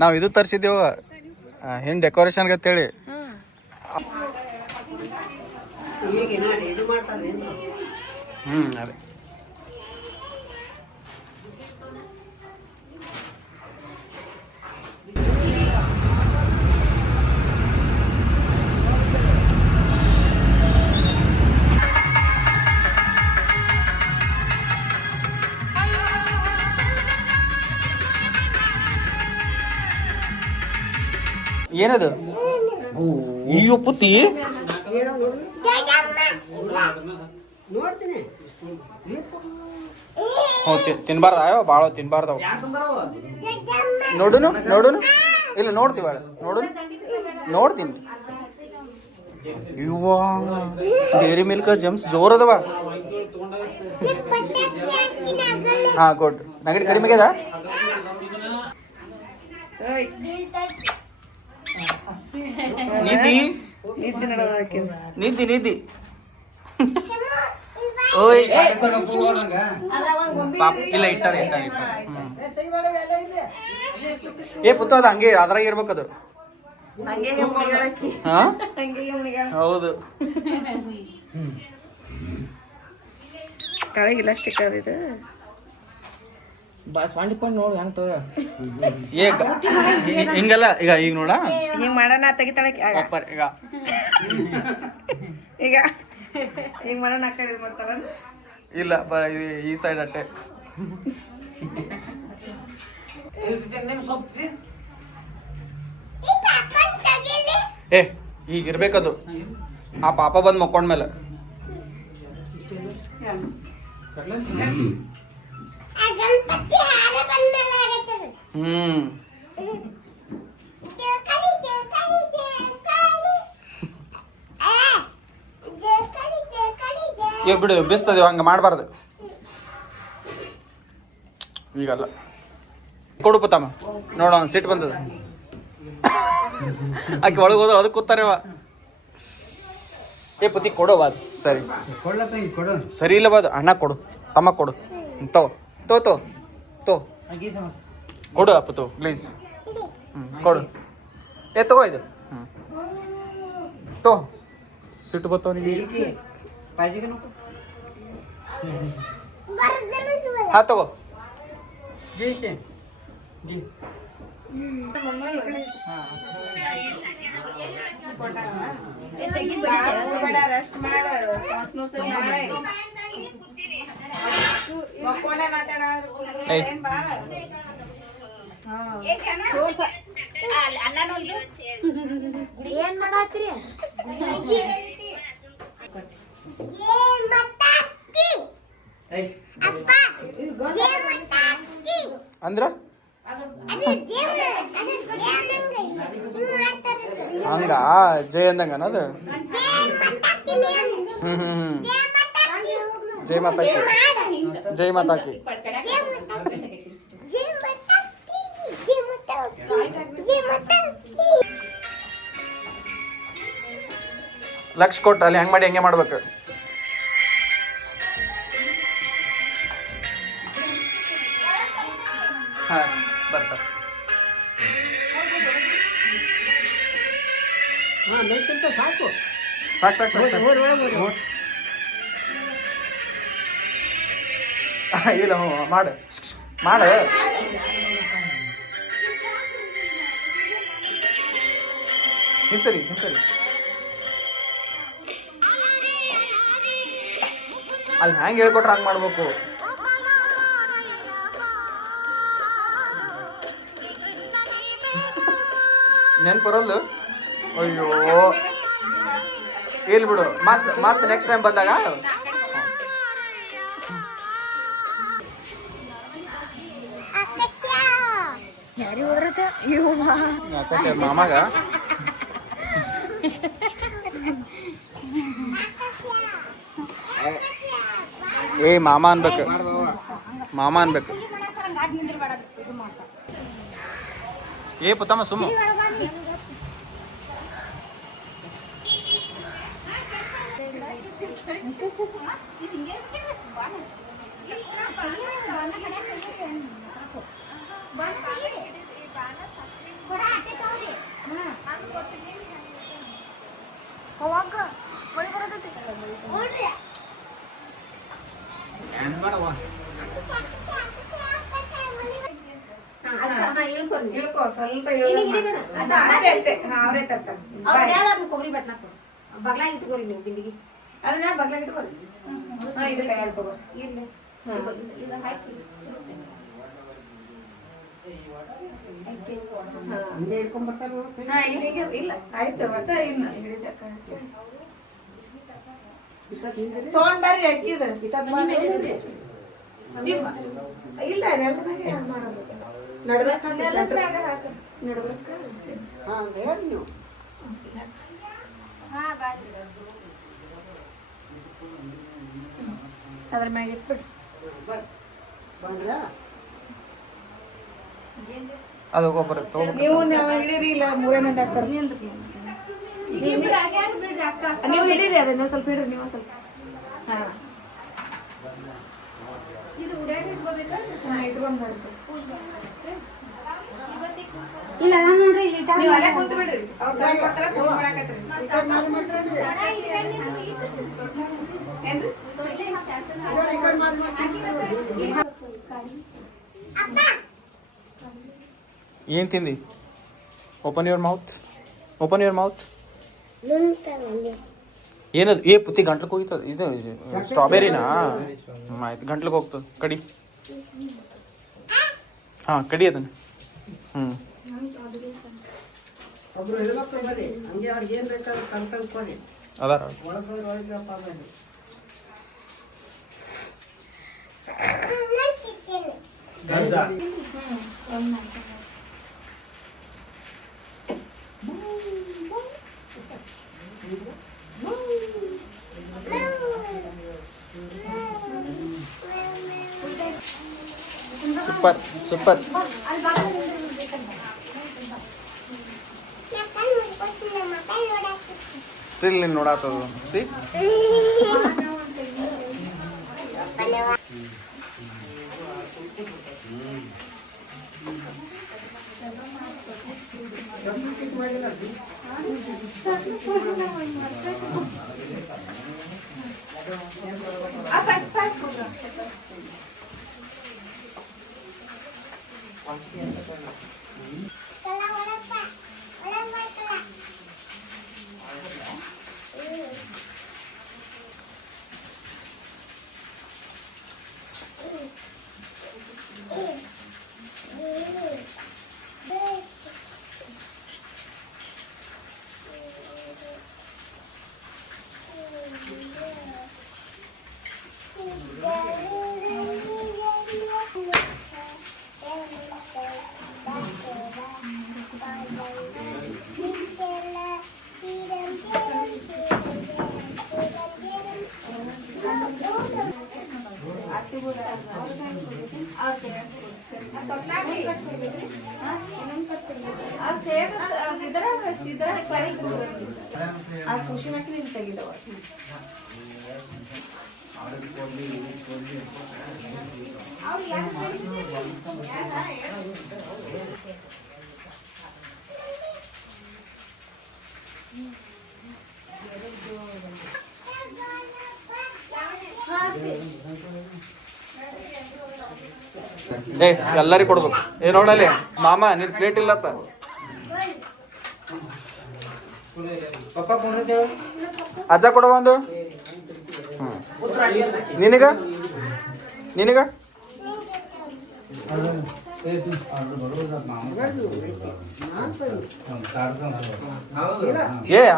ನಾವು ಇದು ತರಿಸಿದ್ದೇವು ಹಿಂಗೆ ಡೆಕೋರೇಷನ್ಗೆ ಅಂತೇಳಿ. ಅದೇ ಏನದು ಅಯ್ಯೋ ಪುತ್ತಿ ತಿನ್ಬಾರ್ದ ಭಾಳ ತಿನ್ಬಾರ್ದವ. ನೋಡುನು ನೋಡುನು ಇಲ್ಲ ನೋಡ್ತೀವ ನೋಡ್ತೀನಿ. ಇವ್ವ ಡೇರಿ ಮಿಲ್ಕ್ ಜಮ್ಸ್ ಜೋರದವ. ಹಾ ಗುಡ್. ನಗಡಿ ಕಡಿಮೆ ಆಗ್ಯದ. ನಿಧಿ ನಿಧಿ ನಿಧಿ ಓಯ್ ಇಲ್ಲ ಇಟ್ಟಾರೆ. ಏ ಪುತ್ತ ಅದು ಹಂಗೆ ಅದ್ರಾಗ ಇರ್ಬೇಕದು. ಹೌದು ಕೆಳಗಿಲ್ಲ ಸ್ಟಿಕ್ಕರ್ ನೋಡಿ ಹಿಂಗಲ್ಲ. ಈಗ ನೋಡ ಹಿಂಗ್ ಮಾಡೋಣ ತೆಗಿತಾಳೆ ಈಗ ಹಿಂಗ್ ಮಾಡೋಣ ಮಾಡ್ತಾರ. ಇಲ್ಲ ಈ ಸೈಡ್ ಅಟ್ಟೆ. ಏ ಈಗ ಇರ್ಬೇಕದು. ಆ ಪಾಪ ಬಂದು ಮಕ್ಕೊಂಡ್ಮೇಲೆ ಬಿಡು ಬಿಸ್ತದೆ, ಹಂಗ ಮಾಡಬಾರ್ದು. ಈಗಲ್ಲ ಕೊಡು ಪುತ್ತಮ್ಮ. ನೋಡ ಸಿಟ್ಟು ಬಂದದ. ಆಕೆ ಒಳಗೆ ಹೋದ್ರೆ ಅದಕ್ಕೆ ಕೂತಾರೆವ. ಏ ಪುತ್ತಿ ಕೊಡು ಬಾದ್. ಸರಿ ಸರಿ ಇಲ್ಲ ಬಾದ್. ಅಣ್ಣ ಕೊಡು, ತಮ್ಮ ಕೊಡು. ತೋ ಕೊಡು ಅಪ್ಪ ತೋ ಪ್ಲೀಸ್. ಕೊಡು. ಏ ತಗೋ ಇದು. ತೋ ಸಿಟ್ಟು ಬತ್ತವ ನಿಮಗೆ. ಹಾ ತಗೋ. ಏನ್ ಮಾಡತ್ರಿ? ಅಂದ್ರ ಹಂಗ ಜೈ ಅಂದಂಗ ಅನ್ನೋದು. ಜೈ ಮಾತಾಕಿ, ಜೈ ಮಾತಾಕಿ. ಲಕ್ಷ ಕೊಟ್ಟು ಅಲ್ಲಿ ಹೆಂಗ್ ಮಾಡಿ ಹೆಂಗೆ ಮಾಡ್ಬೇಕು. ಹಾ ಬರ್ತಾರೆ. ಸಾಕು ಸಾಕು ಸಾಕು ಇಲ್ಲ ಮಾಡು ಮಾಡು. ಹಿಂಸರಿ ಹಿಂಸರಿ. ಅಲ್ಲಿ ಹ್ಯಾಂಗೆ ಹೇಳ್ಕೊಟ್ರೆ ಹಂಗೆ ಮಾಡ್ಬೇಕು. ನೆನ್ಪು ಬರೋದು. ಅಯ್ಯೋ ಇಲ್ಲಿ ಬಿಡು. ಮತ್ತೆ ನೆಕ್ಸ್ಟ್ ಟೈಮ್ ಬಂದಾಗ ಮಾಮಾಗ ಏ ಮಾಮ ಅನ್ಬೇಕು, ಮಾಮ ಅನ್ಬೇಕು. ಏ ಪುತ್ತಮ್ಮ ಸುಮ್ಮ. ಇಳ್ಕೊ ಸ್ವಲ್ಪ ಅಷ್ಟೇ ಅಷ್ಟೇ ಅವರೇ ತರ್ತಾರೆ ಕೊಬ್ಬರಿ ಬಟ್ನ ಬಗ್ಲಾಗ ಇಟ್ಕೋರಿ ನೀವು ಬಿಂದಿಗೆ ಅದನ್ನ ಬಗ್ಲಾಗ ಇಟ್ಕೊರಿ ಇದು ಕೈ ತಗೋ ಇರ್ಲಿ ಇದು ಹಾಕಿ ಇಲ್ಲಿಗೆ ಇಲ್ಲ ಆಯ್ತು ಒಟ್ಟ ಇನ್ನು ಹಿಡಿದಕ್ಕ ತಗೊಂಡ್ ಬರ್ರಿ ಅಕ್ಕಿದ ಇಲ್ಲ ಎಲ್ಲ ಬಗ್ಗೆ ಮಾಡೋದು ನಡ್ಬೇಕು ಅದ್ರ ಮ್ಯಾಗ ಇಟ್ಬಿಡ್ರಿ ಅದು ಗೊಬ್ಬರ ನೀವು ಹಿಡೀರಿ ಇಲ್ಲ ಮೂರೇ ಮಂದಿ ಹಾಕ್ತಾರೆ ನೀವು ಹಿಡೀರಿ ಅದನ್ನ ಸ್ವಲ್ಪ ಹಿಡ್ರಿ ನೀವು ಸ್ವಲ್ಪ ಹಾ ಇಟ್ಕೊಂಡ್ ಮಾಡ್ತೀವಿ ಇಲ್ಲ ನೋಡ್ರಿ ಇಲ್ಲಿ ನೀವು ಅಲ್ಲೇ ಕುಂತು ಬಿಡ್ರಿ ಅವ್ರ ಫೋನ್ ಮಾಡಾಕತ್ರಿ ಏನ್ರಿ ಏನು ತಿಂದಿ? Open your mouth, open your mouth. ಏನದು? ಪುತ್ತಿ ಗಂಟ್ಲಕ್ಕೆ ಹೋಗ್ತದೆ. ಇದು ಸ್ಟ್ರಾಬೆರಿನಾ? ಆಯ್ತು, ಗಂಟ್ಲಿಗೆ ಹೋಗ್ತದೆ. ಕಡಿ. ಹಾಂ, ಕಡಿ ಅದನ್ನು. ಅದಾರ ಸೂಪರ್ ಸೂಪರ್. ಸ್ಟಿಲ್ ನೀನು ನೋಡಾತದು ಸಿ. ಎಲ್ಲರಿಗೂ ಕೊಡ್ಬೇಕು. ನೋಡಲಿ ಮಾಮ, ನಿನ್ ಪ್ಲೇಟ್ ಇಲ್ಲತ್ತ. ಅಜ್ಜ ಕೊಡುವ ಒಂದು. ನಿನಗ ನಿನಗ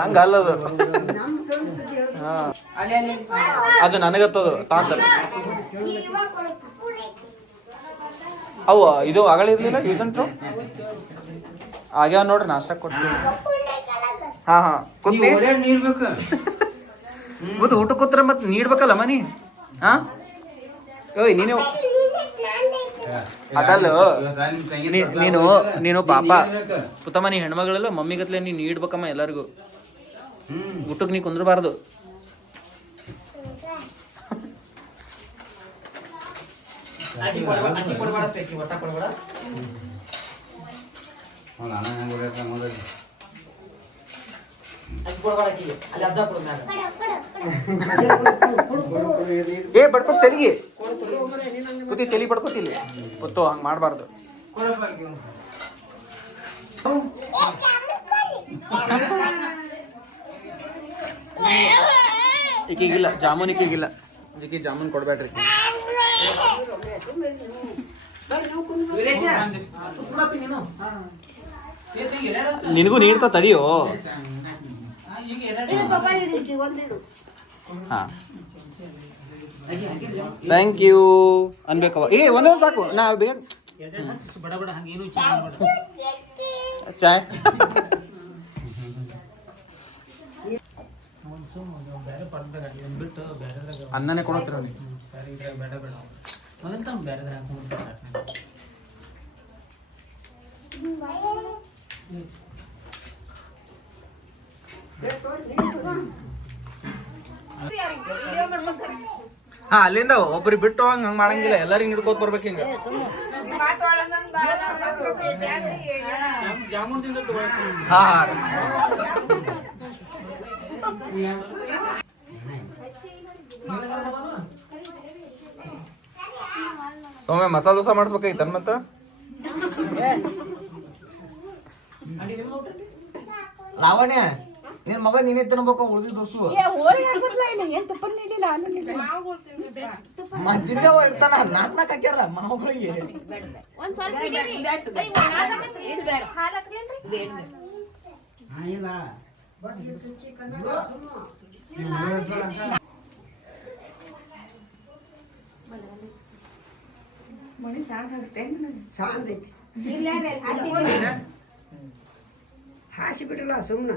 ಹಂಗಲ್ಲದು. ಅದು ನನಗತ್ತದು ತಾಸಲ್. ಅವು ಇದು ಅಗಳಿರ್ಲಿಲ್ಲ ಯೂಸ್ ಅಂಡ್ ಥ್ರೋ ಆಗ್ಯಾವ ನೋಡ್ರಿ. ನಾಷ್ಟ ಕೊಟ್ಟು ಹಾಂ ಕೂತಿ ಮತ್ತು ಊಟ ಕೂತ್ರ ಮತ್ತೆ ನೀಡ್ಬೇಕಲ್ಲ ಮನಿ. ಹಾಂ ಓಯ್ ನೀನು ಅದಲ್ಲ, ನೀನು ಪಾಪ ಪುತ್ತಮ್ಮ, ನೀ ಹೆಣ್ಮಗಳಲ್ಲ, ಮಮ್ಮಿಗತ್ಲೆ ನೀನು ನೀಡ್ಬೇಕಮ್ಮ ಎಲ್ಲರಿಗೂ. ಊಟಕ್ಕೆ ನೀ ಕುಂದ್ರಬಾರ್ದು. ಅಲ್ಲಿ ಅಜ್ಜ ಕೊಡು ಮ್ಯಾಲ ಏ ಬಡ್ಕೋ ತೆಲಿಗೆ ಕೂತಿ ತೆಲಿ ಬಡ್ಕೋತಿಲ್ಲ ಗೊತ್ತು ಹಂಗೆ ಮಾಡಬಾರ್ದು. ಈಗೀಗಿಲ್ಲ ಜಾಮೂನ್, ಈಗೀಗಿಲ್ಲ ಈಗೀಗ ಜಾಮೂನ್ ಕೊಡ್ಬೇಡ್ರಿ. ನಿನಗೂ ನೀಡ್ತಾ ತಡಿಯೋ. ಹಾ ಥ್ಯಾಂಕ್ ಯು ಅನ್ಬೇಕವ. ಏ ಒಂದೇ ಸಾಕು, ನಾ ಬೇಗ ಚಾಯ್ ಅನ್ನನೇ ಕೊಡತ್ತೀರ ಹಾ ಅಲ್ಲಿಂದ ಒಬ್ರಿಗೆ ಬಿಟ್ಟು ಹಂಗ ಮಾಡಂಗಿಲ್ಲ, ಎಲ್ಲರಿಗೂ ಹಿಡ್ಕೋತ ಬರ್ಬೇಕು ಹಿಂಗ. ಹಾ ಸೌಮ್ಯ ಮಸಾಲ ದೋಸೆ ಮಾಡಿಸ್ಬೇಕಾಗಿತ್ತ ಮತ್ತ ಲಾವಣ್ಯ ನಿನ್ ಮಗ ನೀನೇ ತಿನ್ಬೇಕು ಉಳಿದ ದೋಸು ಮಜ್ಜಿಗೆ ಇಡ್ತಾನ ನಾಲ್ಕು ಹಾಕ್ಯಾರ ಮಾವುಗಳಿಗೆ. ಮನೆ ಸಾಕಾಗುತ್ತೆ ಸಾಕೈತಿ ಹಾಸಿ ಬಿಡಲ್ಲ ಸುಮ್ಮನೆ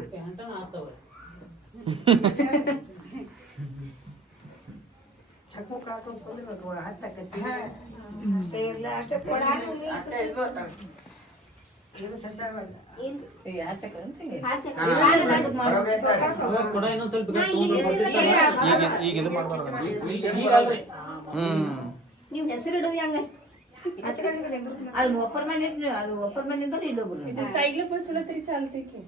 ಚಕ್ಕು ಕಾಕೊಂಡು ಕುಂದ್ರಬೇಕು ಹತ್ತಕತ್ತಿ ಅಷ್ಟೇ ಇರಲ್ಲ ಅಷ್ಟೇ ಈಗ ಇದು ಮಾಡ್ಬಾರ್ದು. ನೀವು ಹೆಸರು ಇಡೋದು ಹೆಂಗ ಅಲ್ಲಿ ಒಪ್ಪರ್ ಮನೆ ಅದು ಒಪ್ಪರ್ ಮನೆಯಿಂದ ಇಲ್ಲೊಬ್ರು ಇದು साइडला बसवलं तरी चालते की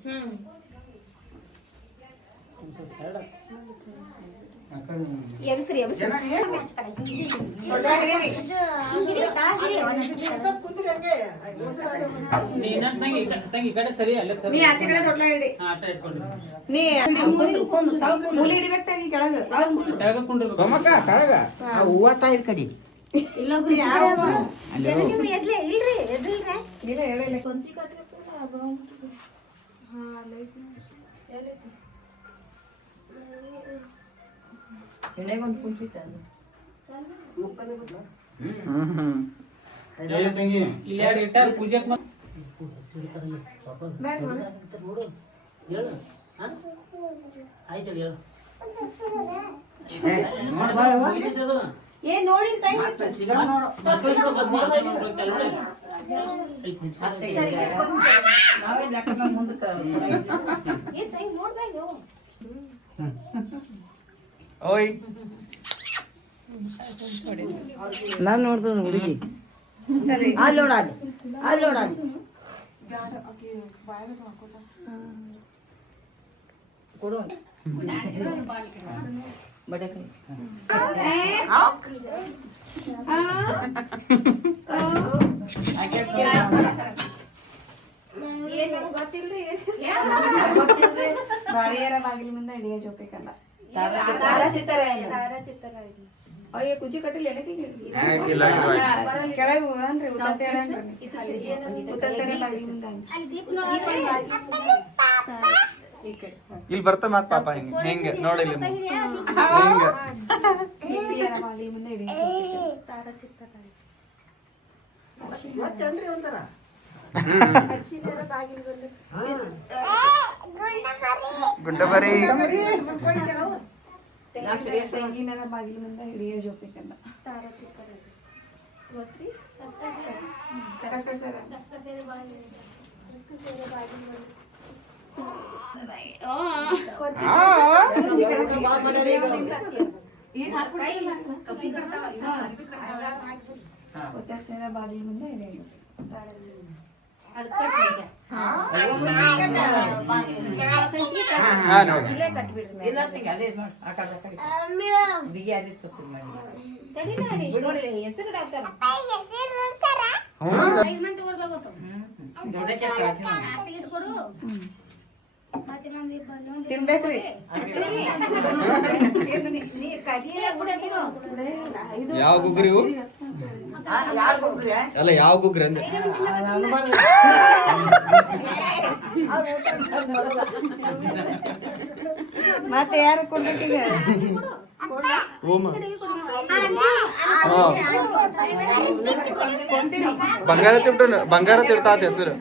ಎಬ್ಸ್ರಿ ತಂಗಿ ಈ ಕಡೆ ಸರಿ ಅಲ್ಲ ನೀ ಆಚೆ ಕಡೆ ದೊಡ್ಡ ಹಿಡಿ ನೀ ಮೂಲಿ ಹಿಡಿಬೇಕು ತಂಗಿ ಕೆಳಗೆ ಸೋಮಕ್ಕ ಕೆಳಗ ಹೂವ ತಾಯಿರ್ ಕಡಿ ಇಲ್ಲೊಬ್ರು ಯಾವ ಇಲ್ರಿ ಇಲ್ಲ ಹೇಳಿಲ್ಲ ಕೊಂಚಿ ಕಟ್ಟಿ ಹಾ ಲೈಟ್ ಎಣ್ಣೆಗೊಂದು ಕುಂಚಿಟ್ಟ ಮುಕ್ಕದೆ ಬಿಟ್ಲ ಇಲ್ಲಿ ಇಟ್ಟಾರ ಪೂಜೆಗೆ ಏನ್ ನೋಡಿ ನಾವೇ ಲೆಕ್ಕ ಮುಂದಕ್ಕೆ ನೋಡ್ಬೇಕು ಓಯ್ ನಾನು ನೋಡ್ದು ಹುಡುಗಿ ಅಲ್ಲಿ ನೋಡಾలి ಅಲ್ಲಿ ನೋಡಾలి ಕೊಡು ಬಡಕಾಯಿ ಬಾಳಿಯರ ಬಾಗಿಲ ಮುಂದೆ ಹಿಡಿಯ ಜೋಪೇಕಲ್ಲ ಅಯ್ಯ ಕುಜಿ ಕಟ್ಟಿಲ್ಲ ಕೆಳಗೆ ಅನ್ರಿ ಇಲ್ಲಿ ಬರ್ತ ಮಾತ್ ಪಾಪ ಹಿಂಗ ಹೆಂಗ ನೋಡಿಲ್ಲ ಹಿಂಗ ಬಾಗಿಲ ಮುಂದೆ ಹಿಡಿಯ ಗುಂಡಬರಿ ತೆಂಗಿನ ಬಾಗಿಲ ಮುಂದೆ ಹಿಡಿಯ ಜೋಪೇಕಲ್ಲ ಬಾಗಿಲ ಮುಂದೆ ಹಿಡಿಯ ಹಾ ನೋಡಿ ಹೆಸರು ಡಾಕ್ಟರ್ ತಿನ್ಬೇಕ್ರಿ ಯಾವ ಗುಗ್ರಿ ಇವು? ಅಲ್ಲ ಯಾವ ಗುಗ್ರಿ ಅಂದ್ರೆ ಮತ್ತೆ ಯಾರು ಕೊಡ್ಬೇಕೀಗ ಓಮ ಬಂಗಾರ ತಿಳ್ತಾತ ಹೆಸರು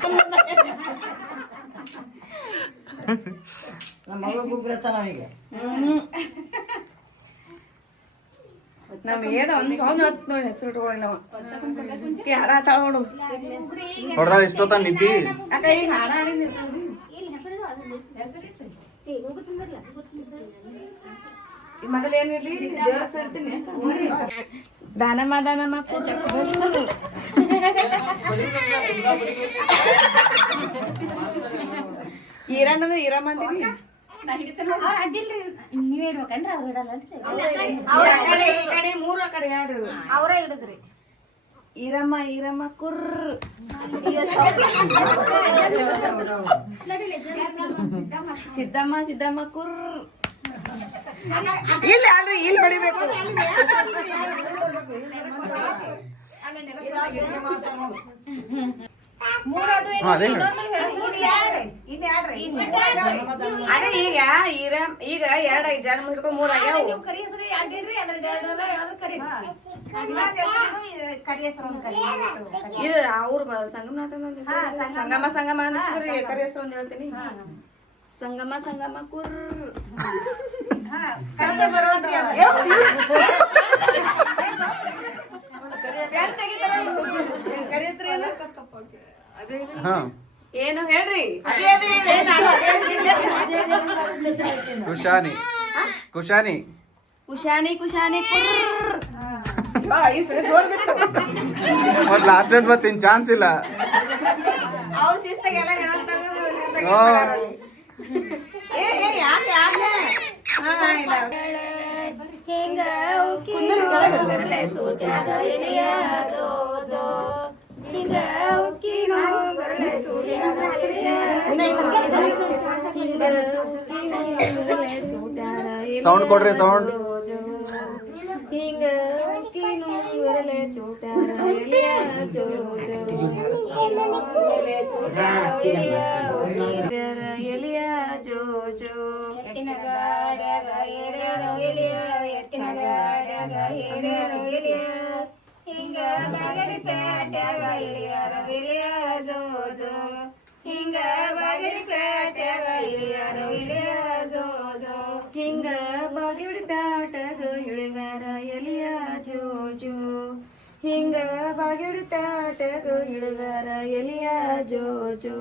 ನಮ್ ಏನೋ ಒಂದ್ ಸಾಂಗ್ ಹೇಳ್ತ ನೋಡಿ ಹೆಸರು ಇಟ್ಕೊಳ್ಳಿ ನಾವು ಹಾಡ ತಗೊಂಡು ಹೊಡ್ದಾಳ ಇಷ್ಟೊತ್ತ ನಿದ್ದಿ ಅಕ್ಕ ಈಗ ಹಾಡ ಹಾಡಿದ್ ಮೊದಲು ಏನಿರ್ಲಿ ದೇವ್ರ ಇಡ್ತೀನಿ ದಾನಮ್ಮ ದಾನಮ್ಮ ಈರಣ್ಣದು ಈರಮ್ಮ ಅಂತೀರಿ ನೀವ್ ಹೇಳ್ಬೇಕನ್ರಿ ಅವ್ರು ಇಡಲ್ಲ ಈ ಕಡೆ ಮೂರು ಆ ಕಡೆ ಎರಡು ಅವ್ರ ಹಿಡಿದ್ರಿ ಈರಮ್ಮ ಈರಮ್ಮ ಕುರ್ರ್ ಸಿದ್ದಮ್ಮ ಸಿದ್ದಮ್ಮ ಕುರ್ರ್ ಇಲ್ಲಿ ಅಲ್ರಿ ಇಲ್ಲಿ ಹೊಡಿಬೇಕು ಅದೇ ಈಗ ಈಗ ಎರಡ್ ಐದು ಜನ ಮುಗಿದ್ಕೊಂಡು ಮೂರ್ ಆಗ್ಯಾವ ಇದು ಅವ್ರ ಸಂಗಮನಾಥ ಸಂಗಮ ಸಂಗಮ ಅಂದ್ರಿ ಕರಿ ಹೆಸರು ಅಂತ ಹೇಳ್ತೀನಿ ಸಂಗಮ ಸಂಗಮ ಕುರ್ ಕರಿ ಹೆಸರು ಏನು ಹೇಳ್ರಿ ಕುಶಾನಿ ಕುಶಾನಿ ಕುಶಾನಿ ಕುಶಾನಿ ಮತ್ ಲಾಸ್ಟ್ ಡೇಟ್ ಬರ್ತೀನಿ ಚಾನ್ಸ್ ಇಲ್ಲ ಅವ್ರು ಶಿಸ್ತಾಗೆಲ್ಲ ಸೌಂಡ್ ಕೊಡ್ರಿ ಸೌಂಡ್ ಹಿಂಗ ಗುರಲೆ ಚೂಟಾರ ಎಲಿಯ ಜೋ ಎಲಿಯ ಜೋ ಜೋ ಎತ್ತಿನ ಗಾಡ್ಯಾಗ ಏರ್ಯಾರೋ ಎಲಿಯ ಎತ್ತಿನ ಗಾಡ್ಯಾಗ ಏರ್ಯಾರೋ ಎಲಿಯ ಹಿಂಗ ಬಾಗಡಿ ಪ್ಯಾಟ್ಯಾಗ ಇಳಿಯಾರೋ ಎಲಿಯ ಜೋ ಜೋ ಹಿಂಗ ಬಾಗಡಿ ಪ್ಯಾಟ್ಯಾಗ ಇಳಿಯಾರೋ ಎಲಿಯ ಜೋ ಜೋ ಹಿಂಗ ಬಾಗಿಡಿ ಪ್ಯಾಟಗ ಇಳಿವಾರ ಎಲಿಯ ಜೋ ಜೋ ಹಿಂಗ ಬಾಗಿಡಿ ಪ್ಯಾಟಗ ಇಳಿವಾರ ಎಲಿಯ ಜೋ ಜೋ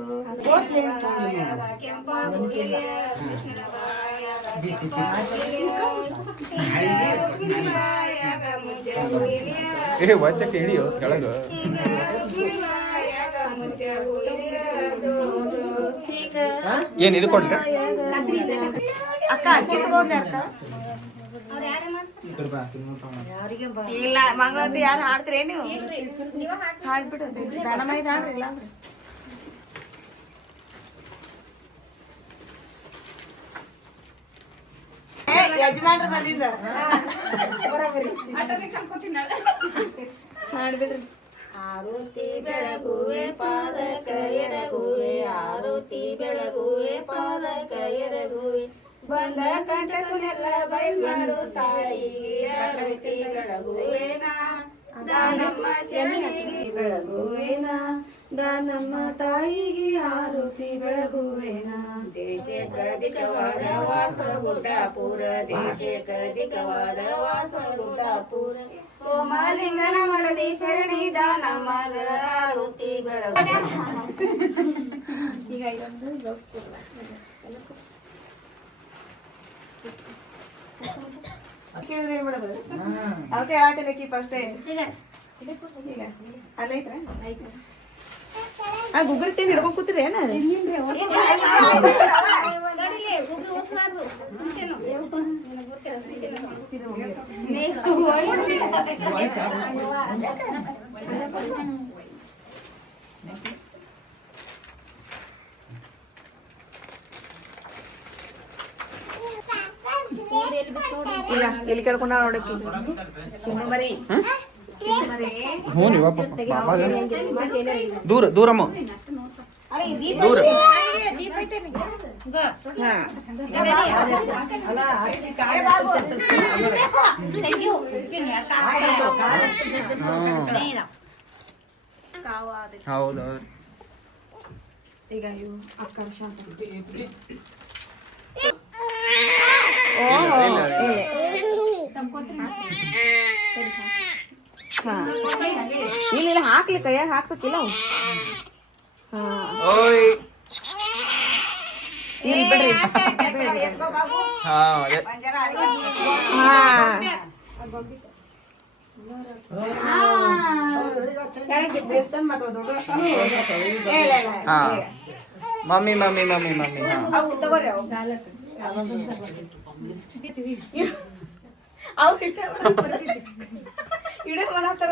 ಕೆಂಪಾಗು ಎಲಿಯ ಕೃಷ್ಣನ ಬಾಯಾಗ ಕೆಂಪಾಗು ಎಲಿಯ ರುಕ್ಮಿಣಿ ಬಾಯಾಗ ಮುದ್ಯಾಗು ಎಲಿಯ ಏ ವಚಕ್ಕೆ ಹಿಡಿಯೋ ಕೆಳಗ ಹಿಂಗ ರುಕ್ಮಿಣಿ ಬಾಯಾಗ ಮುದ್ಯಾಗು ಎಲಿಯ ಜೋ ಜೋ ಹಿಂಗ ಏನ್ ಇದು ಕೊಟ್ರೆ ಅಕ್ಕ ಅಕ್ಕಿ ತಗೊಂಡ್ ಅರ್ಥ ಇಲ್ಲ ಮಂಗಳೂರು ಯಾರು ಹಾಡ್ತೀರಿ ನೀವು ಹಾಡ್ಬಿಟ್ಟು ದನ ಮೈದ ಹಾಡ್ರಿ ಇಲ್ಲ ಅಂದ್ರೆ ಯಜಮಾನ್ರು ಬಂದಿದ್ದ ಹಾಡ್ಬಿಡ್ರಿ ಆರುತಿ ಬೆಳಗುವೆ ಪಾದಕ ಎರಗುವೆ ಆರುತಿ ಬೆಳಗುವೆ ಪಾದಕ ಎರಗುವೆ ಬಂದ ಕಂಠಕನೆಲ್ಲ ಬೈಮಾಡು ತಾಯಿಗೆ ಆರುತಿ ಬೆಳಗುವೆನಾ ದಾನಮ್ಮ ಶರಣಿಗೆ ಬೆಳಗುವೇನಾ ದಾನಮ್ಮ ತಾಯಿಗೆ ಆರುತಿ ಬೆಳಗುವೇನಾ ದೇಶಕಧಿಕವಾದ ವಾಸಗುಡ್ಡಾಪುರ ದೇಶಕಧಿಕವಾದ ವಾಸಗುಡ್ಡಾಪುರ ಸೋಮಲಿಂಗನ ಮಡದಿ ಶರಣಿ ದಾನಮ್ಮಗ ಆರುತಿ ಬೆಳಗು ಈಗ ಇದೊಂದು ಬ್ಲೌಸ್ ಕೊಡ್ಲ ಕೇಳಿದ್ರೆ ಏನ್ ಮಾಡೋದು ಅದಕ್ಕೆ ಹೇಳಾಕಬೇಕಿ ಫಸ್ಟೇ ಈಗ ಅಲ್ಲೈತ್ರ ಆ ಗುಗ್ಗರಿ ತಿಂದು ಹಿಡ್ಕೊಂಡ್ ಕೂತಿರಿ ಏನ ಇಲ್ಲ ಎಲ್ಲಿ ಕರ್ಕೊಂಡ ನೋಡಕ್ಕೆ ಚಿನ್ನ ಮರಿ ಹ್ಞೂ ನೀವ ದೂರ ದೂರಮ್ಮ ದೂರ ಹೌದು ಈಗ ಇವು ಆಕರ್ಷ ಇಲ್ಲ ಹಾಕ್ಲಿ ಕೈಯಾಗ ಹಾಕ್ಬೇಕಿಲ್ಲ ಓಯ್ ಇಲ್ಲಿ ಬಿಡ್ರಿ ಹಾ ಅದೇ ಹಾ ಮಮ್ಮಿ ಮಮ್ಮಿ ಮಮ್ಮಿ ಮಮ್ಮಿ ಹಾ ಅವ್ರು ಇಡೇ ಮಾಡತ್ತಾರ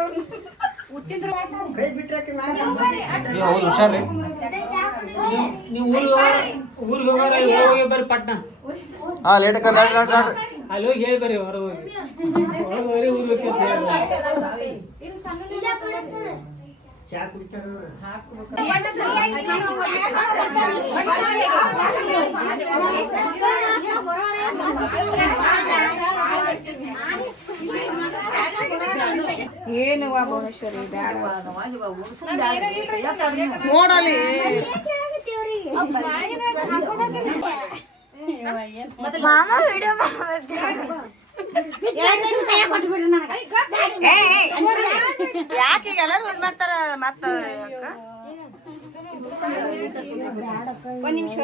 ಹೌದು ಹುಷಾರ್ರಿ ನೀವು ಊರಿಗೆ ಹೋಗಿ ಬರ್ರಿ ಪಟ್ನ ಹಾ ಲೇಟ್ ಅಲ್ಲಿ ಹೋಗಿ ಹೇಳಿ ಬರ್ರಿ ಹೊರಗೆ ಹೋಗಿ ಊರಿಗೆ ಚಾ ಕುಡಿತಾರ ಏನು ಭುವನೇಶ್ವರಿ ಬ್ಯಾಡ ನೋಡಲಿ ಮಾಮ ವಿಡಿಯೋ ಯಾಕೆ ಈಗ ಎಲ್ಲರೂ ಯೂಸ್ ಮಾಡ್ತಾರ ಮತ್ತ ಒಂದ್ ನಿಮಿಷ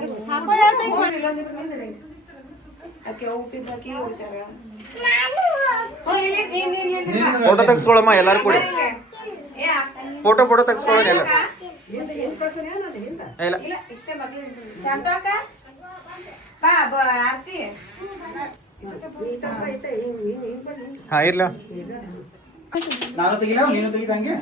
ಫೋಟೋ ತೆಗ್ಸ್ಕೊಳಮ್ಮ ಎಲ್ಲಾರು ಕೂಡ ಫೋಟೋ ತೆಗ್ಸ್ಕೊಳ್ಳೋಣ ಎಲ್ಲ ಇಲ್ಲ ಶಾಂತಕ್ಕ ಆರ್ತಿ ಹಾ ಇರ್ಲ ನಾನು ತೆಗಿಲ್ಲ ನೀನು ತೆಗಿದಂಗೆ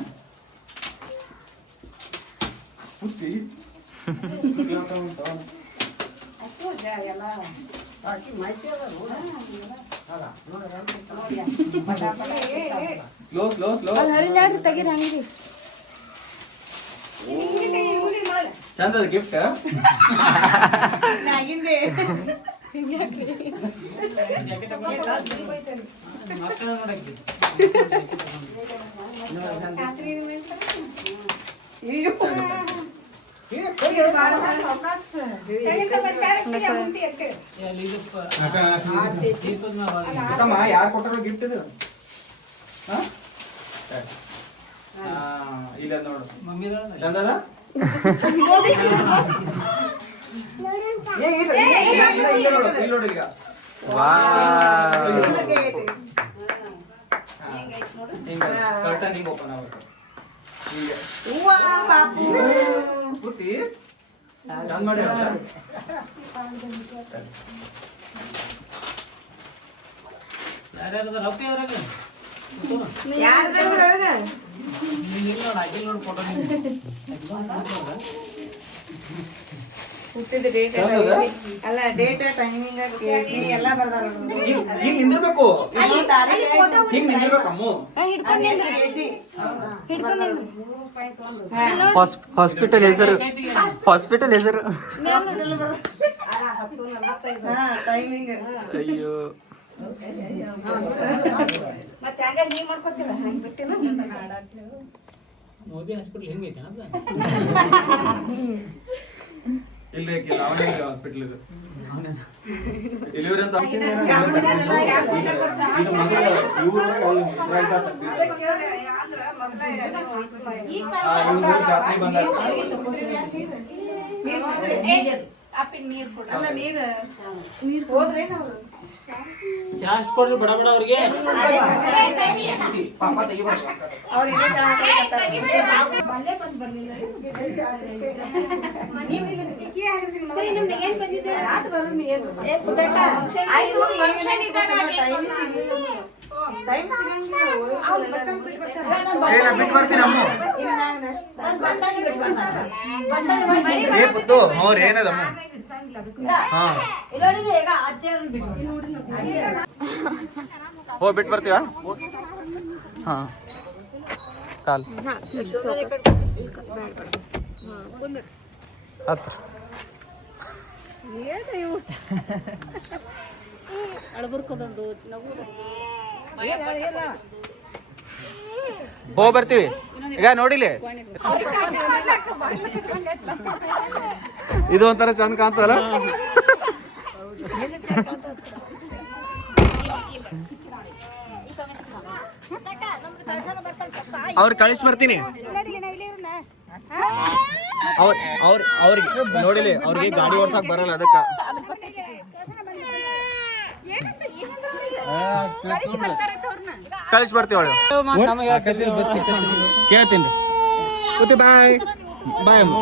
ಸ್ಲೋ ಸ್ಲೋ ಸ್ಲೋ ತೆಗೀರಿ ಹಂಗಿರಿ ಚಂದದ ಗಿಫ್ಟ್ ಆಗಿಂದೆ ಯಾರು ಕೊಟ್ಟರು ಗಿಫ್ಟ್ ಇದು ಇಲ್ಲ ನೋಡು ಚಂದದ ಕರ್ಟನ್ ಓಪನ್ ಆಗುತ್ತೆ ಪೂರ್ತಿ ಚಂದ ಮಾಡಿ ಯಾರ್ಯಾರು ರೊಕ್ಕ ಅವ್ರಾಗ ಯಾರೊಳಗ ನೋಡ್ ಫೋಟೋ ಹುಟ್ಟಿದ ಡೇಟ್ ಅಲ್ಲ ಡೇಟ್ ಟೈಮಿಂಗ್ ಎಲ್ಲ ಬರ್ದಾರ ಹಿಂಗ್ ನಿಂದಿರ್ಬೇಕು ಹಿಂಗ್ ನಿಂದಿರ್ಬೇಕಮ್ಮ ಹಾಸ್ಪಿಟಲ್ ಹೆಸರು ಟೈಮಿಂಗ್ ಅಯ್ಯೋ ಮತ್ತೆ ಹಂಗ ನೀವ್ ಮಾಡ್ಕೊತೀರ ಹಂಗ ಬಿಟ್ಟಿನ ಮೋದಿ ಹಾಸ್ಪಿಟಲ್ ಹೆಂಗೈತೆ ಅಂತ ಇಲ್ರಿ ಹಾಸ್ಪಿಟಲ್ ಇದು ಡೆಲಿವರಿ ಅಂತ ಇದು ಮಗಳು ಜಾತ್ರೆ ಬಂದಾಗ ಅಲ್ಲ ನೀರ್ ಹೋದ್ರೇನ ಅವ್ರು ಚಾಸ್ಟ್ ಕೊಡ್ರಿ ಬಡ ಬಡ ಅವ್ರಿಗೆ. ಪಾಪ ತೆಗಿಬಾರ್ದು. ಅವ್ರು ಇದೇ ಚೆನ್ನಾಗಿ ಟೈಮ್ ಬಿಟ್ಟು ಬರ್ತೀನಿ ಅಮ್ಮ. ಏ ಪುತ್ತು ಅವ್ರು ಏನದಮ್ಮ. ಹಾ ಹೋ ಬಿಟ್ಟು ಬರ್ತೀವ. ಹಾ ಕಾಲ್ ಹತ್ತು ಹೋ ಬರ್ತೀವಿ ಈಗ ನೋಡಿಲಿ. ಇದು ಒಂಥರ ಚಂದ ಕಾಣ್ತದಲ್ಲ. ಅವ್ರು ಕಳಿಸ್ ಬರ್ತೀನಿ. ಅವ್ರಿಗೆ ನೋಡಿಲಿ, ಅವ್ರಿಗೆ ಗಾಡಿ ಓಡ್ಸಕ್ ಬರಲ್ಲ, ಅದಕ್ಕ ಕಳಿಸ್ ಬರ್ತೀವಿ. ಅವಳು ಕೇಳ್ತೀನಿ. ಬಾಯ್ ಬಾಯ್ ಅಮ್ಮ.